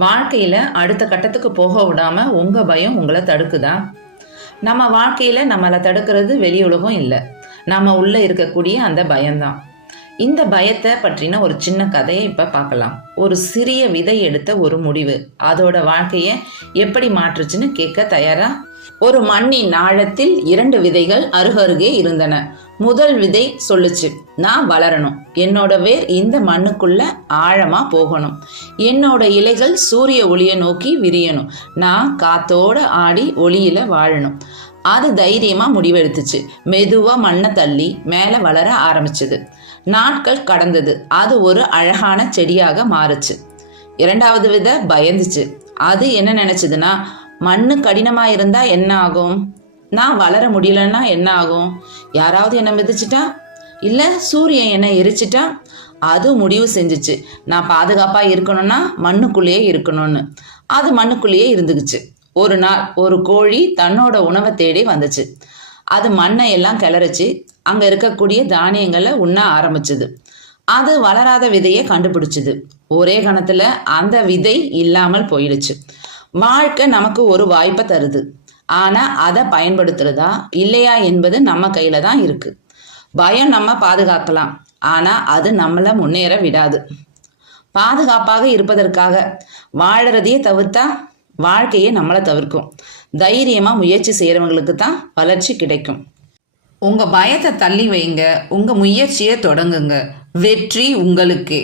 வாழ்க்கையில் அடுத்த கட்டத்துக்கு போக விடாமல் உங்கள் பயம் உங்களை தடுக்குதா? நம்ம வாழ்க்கையில் நம்மளை தடுக்கிறது வெளி உலகம் இல்லை, நம்ம உள்ளே இருக்கக்கூடிய அந்த பயம்தான். இந்த பயத்தை பற்றின ஒரு சின்ன கதையை இப்போ பார்க்கலாம். ஒரு சிறிய விதை எடுத்த ஒரு முடிவு அதோட வாழ்க்கையை எப்படி மாற்றுச்சுன்னு கேட்க தயாரா? ஒரு மண்ணின் ஆழத்தில் 2 விதைகள் அருகருகே இருந்தன. முதல் விதை சொல்லுச்சு, நான் வளரணும், என்னோட வேர் இந்த மண்ணுக்குள்ள ஆழமா போகணும், என்னோட இலைகள் சூரிய ஒளியை நோக்கி விரியணும், நான் காத்தோட ஆடி ஒளியில வாழணும். அது தைரியமா முடிவெடுத்துச்சு. மெதுவா மண்ணை தள்ளி மேலே வளர ஆரம்பிச்சது. நாட்கள் கடந்தது. அது ஒரு அழகான செடியாக மாறுச்சு. 2வது விதை பயந்துச்சு. அது என்ன நினைச்சதுன்னா, மண்ணு கடினமா இருந்தா என்ன ஆகும், நான் வளர முடியலன்னா என்ன ஆகும், யாராவது என்னை மிதிச்சிட்டா, இல்லை சூரியன் என்னை எரிச்சிட்டா. அது முடிவு செஞ்சிச்சு, நான் பாதுகாப்பாக இருக்கணும்னா மண்ணுக்குள்ளேயே இருக்கணும்னு. அது மண்ணுக்குள்ளேயே இருந்துக்குச்சு. ஒரு நாள் ஒரு கோழி தன்னோட உணவை தேடி வந்துச்சு. அது மண்ணை எல்லாம் கிளறிச்சு அங்கே இருக்கக்கூடிய தானியங்களை உண்ண ஆரம்பிச்சுது. அது வளராத விதையை கண்டுபிடிச்சிது. ஒரே கணத்தில் அந்த விதை இல்லாமல் போயிடுச்சு. வாழ்க்கை நமக்கு ஒரு வாய்ப்பை தருது, ஆனால் அதை பயன்படுத்துறதா இல்லையா என்பது நம்ம கையில தான் இருக்கு. பயம் நம்ம பாதுகாக்கலாம், ஆனால் அது நம்மளை முன்னேற விடாது. பாதுகாப்பாக இருப்பதற்காக வாழறதையே தவிர்த்தா வாழ்க்கையே நம்மளை தவிர்க்கும். தைரியமாக முயற்சி செய்கிறவங்களுக்கு தான் வளர்ச்சி கிடைக்கும். உங்கள் பயத்தை தள்ளி வைங்க, உங்கள் முயற்சியை தொடங்குங்க. வெற்றி உங்களுக்கே.